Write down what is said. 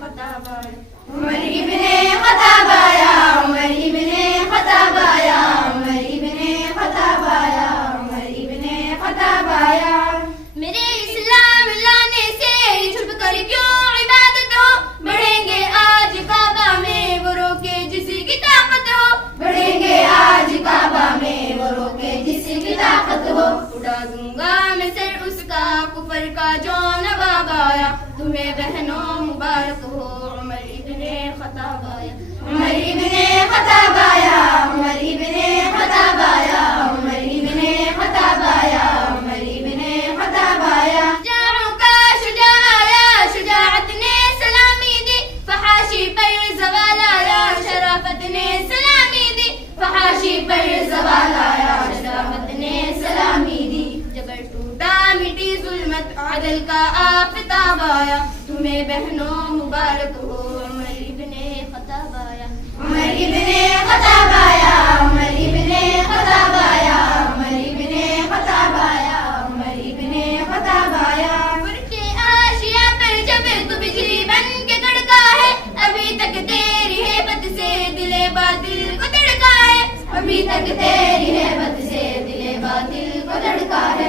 خطاب آیا، عمر ابن خطاب آیا، عمر ابن خطاب آیا، عمر ابن خطاب آیا، عمر ابن خطاب آیا۔ میرے اسلام لانے سے چھپ کر کیوں عبادت ہو، بڑھیں گے آج کعبہ میں وہ روکے جس کی طاقت ہو، بڑھیں گے آج کعبہ میں وہ روکے جس کی طاقت ہو۔ اڑا دوں گا میں سر اس کا کفر کا جو نواب آیا، تمہیں بہنوں مبارک ہو عمر ابن خطاب آیا، عمر ابن خطاب آیا، عمر ابن خطاب آیا، عمر ابن خطاب آیا، عمر ابن خطاب آیا۔ شجاعوں کا شجاع آیا، شجاعت نے سلامی دی، فحاشی پر زوال آیا، شرافت نے سلامی دی، فحاشی پر زوال آیا، شرافت نے سلامی دی۔ جبر ٹوٹا مٹی ظلمت عدل کا آفتاب آیا، تمہیں بہنوں مبارک ہو عمر ابن خطاب آیا، عمر ابن خطاب آیا، عمر ابن خطاب آیا، عمر ابن خطاب آیا، عمر ابن خطاب آیا۔ کے آشیا پر جب تو بجلی بن کے کڑکا ہے، ابھی تک تیری ہیبت سے دل باطل کو تڑکا ہے، ابھی تک تیری ہیبت سے دل باطل کو دھڑکا ہے۔